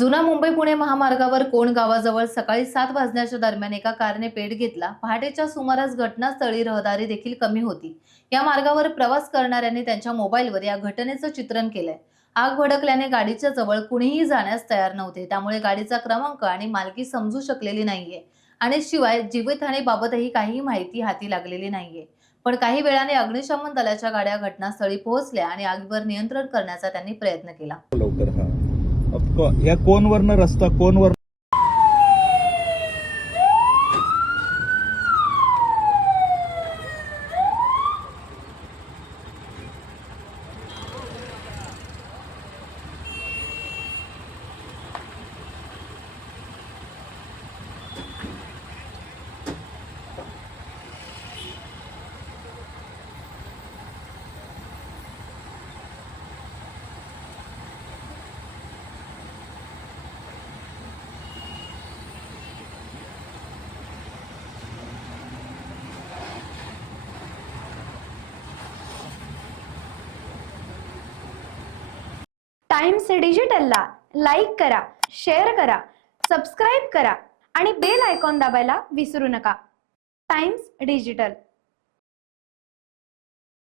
जुना मुंबई पुणे महामार्गावर कोण गावाजवळ सकाळी 7 वाजण्याच्या दरम्यान एका कारने पेट घेतला। पहाटेच्या सुमारास घटनास्थळी रहदारी देखील कमी होती। या मार्गावर प्रवास करणाऱ्यांनी त्यांच्या मोबाईलवर या घटनेचं चित्रण केलंय। आग भडकल्याने गाडीच्या जवळ कुणीही जाण्यास तयार नव्हते, त्यामुळे गाडीचा क्रमांक आणि मालकी समजू शकलेली नाहीये आणि शिवाय जीवितहानीबाबतही काही माहिती हाती लागलेली नाहीये। पण काही वेळाने अग्निशमन दलाच्या गाड्या घटनास्थळी पोहोचल्या आणि आगीवर नियंत्रण करण्याचा त्यांनी प्रयत्न केला। लवकर या कोणवरनं रस्ता कोणवर टाइम्स डिजिटलला लाईक करा, शेअर करा, सबस्क्राईब करा आणि बेल आयकॉन दाबायला विसरू नका। Times digital.